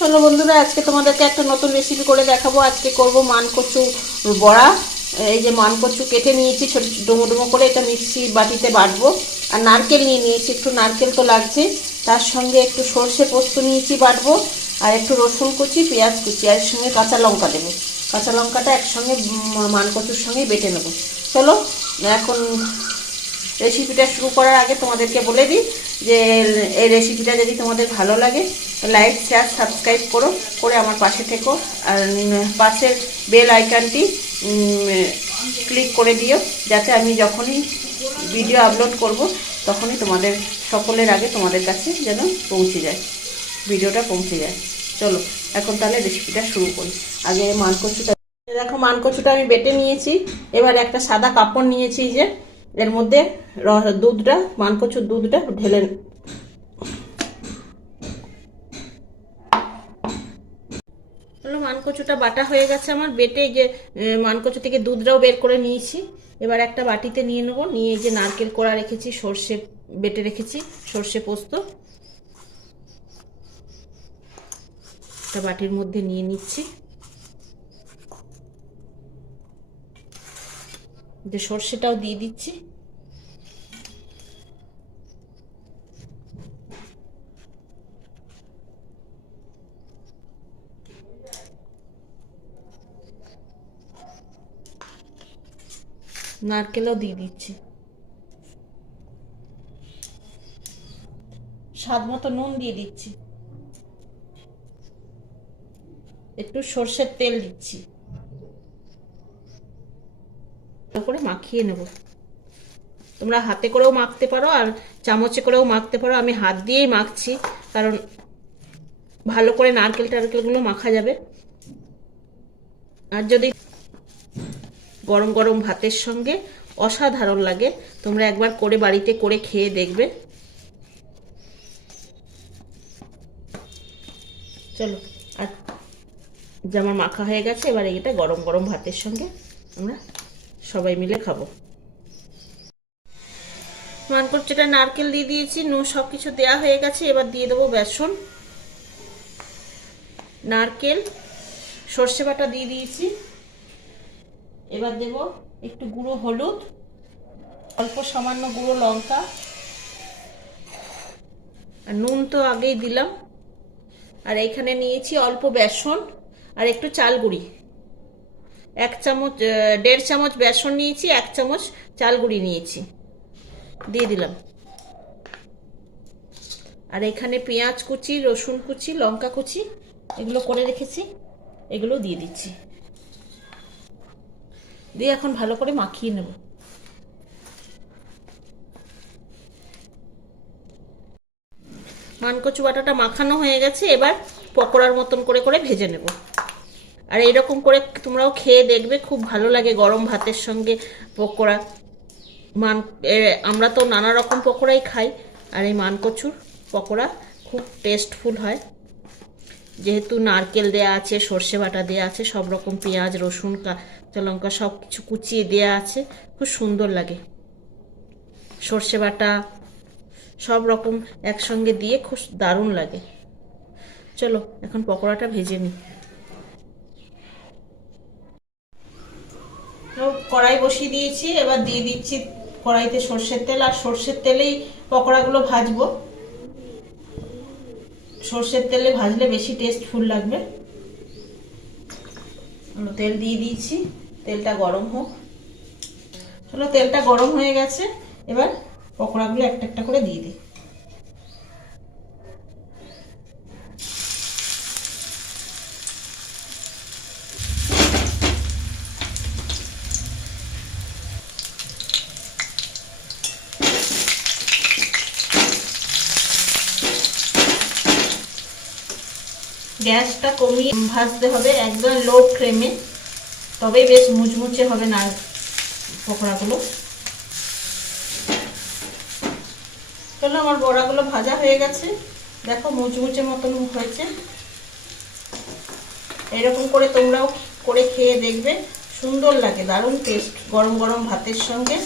চলো বন্ধুরা, আজকে তোমাদেরকে একটা নতুন রেসিপি করে দেখাবো। আজকে করব মানকচু বড়া। এই যে মানকচু কেটে নিয়েছি ছোট ডুমো ডুমো করে, এটা মিক্সি বাটিতে বাটবো। আর নারকেল নিয়ে নিয়েছি, একটু নারকেল তো লাগছে। তার সঙ্গে একটু সর্ষে পোস্ত নিয়েছি বাটবো, আর একটু রসুন কুচি, পেঁয়াজ কুচি, আর সঙ্গে কাঁচা লঙ্কা দেবো। কাঁচা লঙ্কাটা একসঙ্গে মানকচুর সঙ্গে বেটে নেবো। চলো এখন রেসিপিটা শুরু করার আগে তোমাদেরকে বলে দিই যে এই রেসিপিটা যদি তোমাদের ভালো লাগে, লাইক শেয়ার সাবস্ক্রাইব করে আমার পাশে থেকো। আর পাশের বেল আইকনটি ক্লিক করে দিও, যাতে আমি যখনই ভিডিও আপলোড করব তখনই তোমাদের সকলের আগে তোমাদের কাছে যেন পৌঁছে যায়, ভিডিওটা পৌঁছে যায়। চলো এখন তাহলে রেসিপিটা শুরু করি। আগে মানকচুটা দেখো, মানকচুটা আমি বেটে নিয়েছি। এবার একটা সাদা কাপড় নিয়েছি, যে এর মধ্যে দুধটা, মানকচুর দুধটা ঢেলে মানকচুটা বাটা হয়ে গেছে আমার, বেটে যে মানকচু থেকে দুধটাও বের করে নিয়েছি। এবার একটা বাটিতে নিয়ে নেবো, নিয়ে যে নারকেল কোড়া রেখেছি, সর্ষে বেটে রেখেছি, সর্ষে পোস্ত একটা বাটির মধ্যে নিয়ে নিচ্ছি। যে সর্ষেটাও দিয়ে দিচ্ছি। নারকেলও দিয়ে দিচ্ছি। স্বাদ মতো নুন দিয়ে দিচ্ছি। একটু সর্ষের তেল দিচ্ছি। করে মাখিয়ে নেব। তোমরা হাতে করেও মাখতে পারো, আর চামচে করেও মাখতে পারো। আমি হাত দিয়েই মাখছি, কারণ ভালো করে নারকেল টারকেলগুলো মাখা যাবে। আর যদি গরম গরম ভাতের সঙ্গে অসাধারণ লাগে। তোমরা একবার করে বাড়িতে করে খেয়ে দেখবে। চলো, আর যে আমার মাখা হয়ে গেছে, এবার এটা গরম গরম ভাতের সঙ্গে আমরা সবাই মিলে খাবো। মানকচুটা নারকেল দিয়ে দিয়েছি, নুন সব কিছু দেওয়া হয়ে গেছে। এবার দিয়ে দেবো বেসন, নারকেল, সর্ষে বাটা দিয়ে দিয়েছি। এবার দেব একটু গুঁড়ো হলুদ, অল্প সামান্য গুঁড়ো লঙ্কা, আর নুন তো আগেই দিলাম। আর এইখানে নিয়েছি অল্প বেসন আর একটু চাল গুঁড়ি। 1.5 চামচ বেসন নিয়েছি, 1 চামচ চাল গুঁড়ি নিয়েছি, দিয়ে দিলাম। আর এখানে পেঁয়াজ কুচি, রসুন কুচি, লঙ্কা কুচি এগুলো করে রেখেছি, এগুলো দিয়ে দিচ্ছি। দিয়ে এখন ভালো করে মাখিয়ে নেব। মানকচু বাটাটা মাখানো হয়ে গেছে। এবার পকোড়ার মতন করে করে ভেজে নেব। আর এইরকম করে তোমরাও খেয়ে দেখবে, খুব ভালো লাগে গরম ভাতের সঙ্গে পকোড়া। আমরা তো নানা রকম পকোড়াই খাই, আর এই মানকচুর পকোড়া খুব টেস্টফুল হয়, যেহেতু নারকেল দেয়া আছে, সর্ষে বাটা দেয়া আছে, সব রকম পেঁয়াজ, রসুন, কাঁচা লঙ্কা সব কিছু কুচিয়ে দেয়া আছে। খুব সুন্দর লাগে, সর্ষে বাটা সব রকম একসঙ্গে দিয়ে খুব দারুণ লাগে। চলো এখন পকোড়াটা ভেজে নিই। কড়াই বসিয়ে দিয়েছি, এবার দিয়ে দিচ্ছি কড়াইতে সর্ষের তেল। আর সর্ষের তেলেই পকোড়াগুলো ভাজবো। সর্ষের তেলে ভাজলে বেশি টেস্টফুল লাগবে। তেল দিয়ে দিয়েছি, তেলটা গরম হোক। চলো, তেলটা গরম হয়ে গেছে। এবার পকোড়াগুলো একটা একটা করে দিয়ে দিই। গ্যাসটা কমিয়ে ভাজতে হবে, একদম লো ফ্লেমে, তবেই বেশ মুচমুচে হবে না পকোড়াগুলো। চলো, আমার বড়াগুলো ভাজা হয়ে গেছে, দেখো মুচমুচে মতন হয়েছে। এরকম করে তোমরাও করে খেয়ে দেখবে, সুন্দর লাগে, দারুণ টেস্ট গরম গরম ভাতের সঙ্গে।